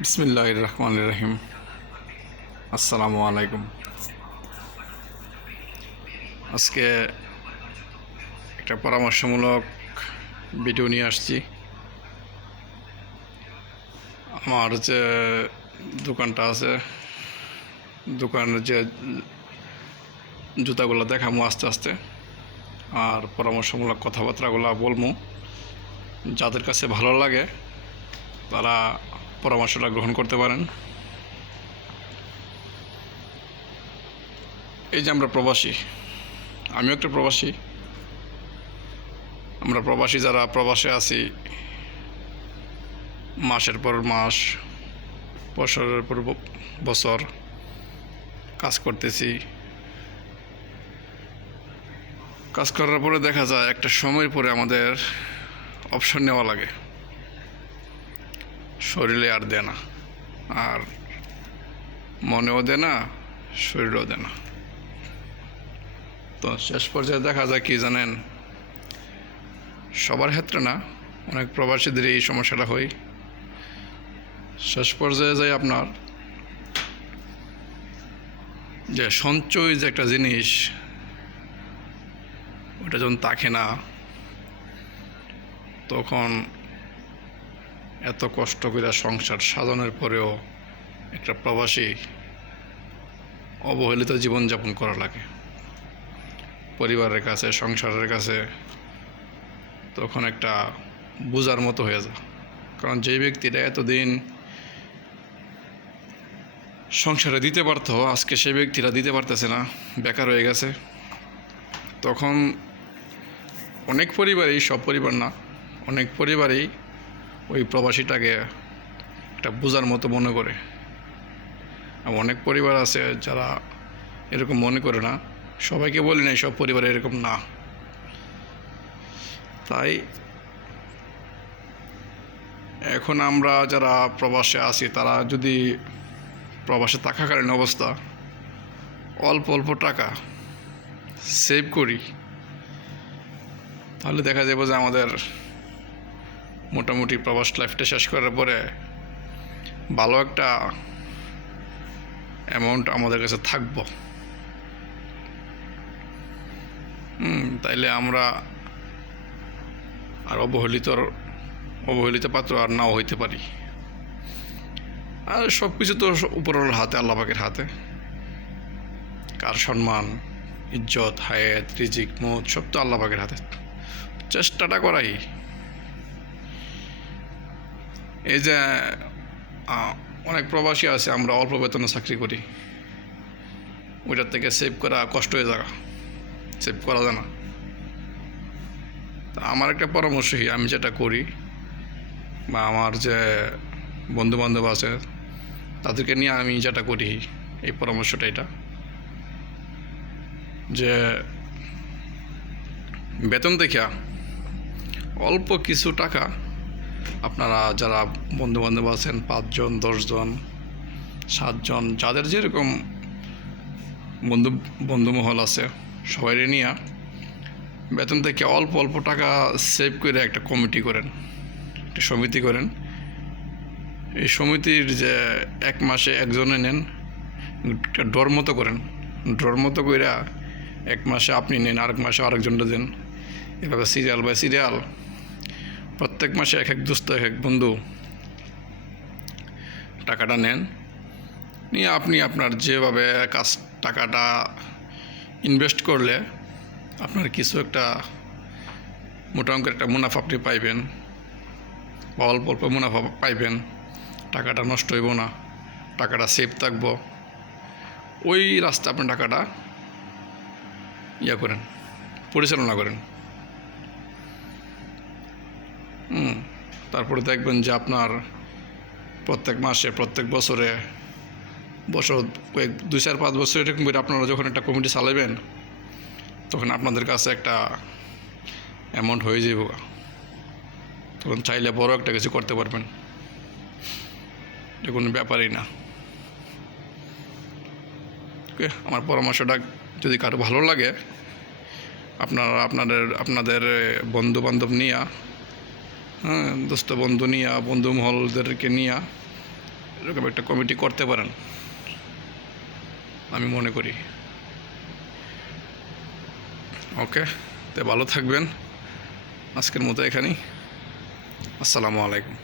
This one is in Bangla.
বিসমিল্লাহির রহমানির রহিম। আসসালামু আলাইকুম। আজকে একটা পরামর্শমূলক ভিডিও নিয়ে আসছি। আমার যে দোকানটা আছে, দোকানের যে জুতাগুলো দেখামো আস্তে আস্তে, আর পরামর্শমূলক কথাবার্তাগুলো বলবো। যাদের কাছে ভালো লাগে তারা পরামর্শটা গ্রহণ করতে পারেন। এই যে আমরা প্রবাসী, আমিও একটা প্রবাসী। আমরা প্রবাসী যারা প্রবাসে আছি, মাসের পর মাস, বছরের পর বছর কাজ করতেছি। কাজ করার পরে দেখা যায় একটা সময়ের পরে আমাদের অবসর নেওয়া লাগে, শরীরে আর দেয় না, আর মনেও দেয় না, শরীরেও দেয় না। তো শেষ পর্যায়ে দেখা যায় কি জানেন, সবার ক্ষেত্রে না, অনেক প্রবাসীদের এই সমস্যাটা হয়। শেষ পর্যায়ে যায় আপনার যে সঞ্চয় যে একটা জিনিস, ওটা যখন থাকে না, তখন এত কষ্ট করে সংসার সাজানোর পরেও একটা প্রবাসী অবহেলিত জীবনযাপন করা লাগে পরিবারের কাছে, সংসারের কাছে। তখন একটা বোঝার মতো হয়ে যায়। কারণ যে ব্যক্তিটা এতদিন সংসারে দিতে পারতো, আজকে সেই ব্যক্তিরা দিতে পারতেছে না, বেকার হয়ে গেছে। তখন অনেক পরিবারই, সব পরিবার না, অনেক পরিবারই ওই প্রবাসীটাকে একটা বোঝার মতো মনে করে। আর অনেক পরিবার আছে যারা এরকম মনে করে না। সবাইকে বলি না, সব পরিবার এরকম না। তাই এখন আমরা যারা প্রবাসে আছি, তারা যদি প্রবাসে থাকাকালীন অবস্থা অল্প অল্প টাকা সেভ করি, তাহলে দেখা যাবে যে আমাদের মোটামুটি প্রবাস লাইফটা শেষ করার পরে ভালো একটা অ্যামাউন্ট আমাদের কাছে থাকবো। তাইলে আমরা আর অবহেলিত পাত্র আর নাও হইতে পারি। আর সব কিছু তো উপরওয়ালার হাতে, আল্লাহ পাকের হাতে। কার সম্মান, ইজ্জত, হায়াত, রিজিক, মৌত সব তো আল্লাহ পাকের হাতে। চেষ্টাটা করাই। এই যে অনেক প্রবাসী আছে, আমরা অল্প বেতনে চাকরি করি, ওইটার থেকে সেভ করা কষ্ট হয়ে যায়, সেভ করা যায় না। তা আমার একটা পরামর্শই, আমি যেটা করি, বা আমার যে বন্ধুবান্ধব আছে তাদেরকে নিয়ে আমি যেটা করি, এই পরামর্শটা এটা যে বেতন দেখা অল্প কিছু টাকা আপনারা যারা বন্ধুবান্ধব আছেন, 5 জন, 10 জন, 7 জন, যাদের যেরকম বন্ধুমহল আছে, সবাই নিয়ে বেতন থেকে অল্প অল্প টাকা সেভ করে একটা কমিটি করেন, একটা সমিতি করেন। এই সমিতির যে এক মাসে একজনে নেন, একটা ডর মতো করেন, ডর মতো কইরা এক মাসে আপনি নেন, আরেক মাসে আরেকজনটা দেন, এভাবে সিরিয়াল বাই সিরিয়াল প্রত্যেক মাসে এক এক দোস্ত, এক এক বন্ধু টাকাটা নেন। নিয়ে আপনি আপনার যেভাবে টাকাটা ইনভেস্ট করলে আপনার কিছু একটা মোটা অঙ্কের একটা মুনাফা আপনি পাইবেন, বা অল্প অল্প মুনাফা পাইবেন। টাকাটা নষ্ট হইব না, টাকাটা সেফ থাকবো। ওই রাস্তা আপনি টাকাটা করেন, পরিচালনা করেন। তারপরে দেখবেন যে আপনার প্রত্যেক মাসে, প্রত্যেক বছরে, বছর 2-4-5 বছর এরকম করে আপনারা যখন একটা কমিটি চালাবেন, তখন আপনাদের কাছে একটা অ্যামাউন্ট হয়ে যাব। তখন চাইলে বড় একটা কিছু করতে পারবেন, এটা কোনো ব্যাপারই না। ওকে, আমার পরামর্শটা যদি কারো ভালো লাগে, আপনারা আপনাদের বন্ধু বান্ধব নিয়ে, দোস্ত বন্ধু নিয়ে, বন্ধু মহলদেরকে নিয়ে এরকম একটা কমিটি করতে পারেন আমি মনে করি। ওকে, তো ভালো থাকবেন, আজকের মতো এখানেই। আসসালামু আলাইকুম।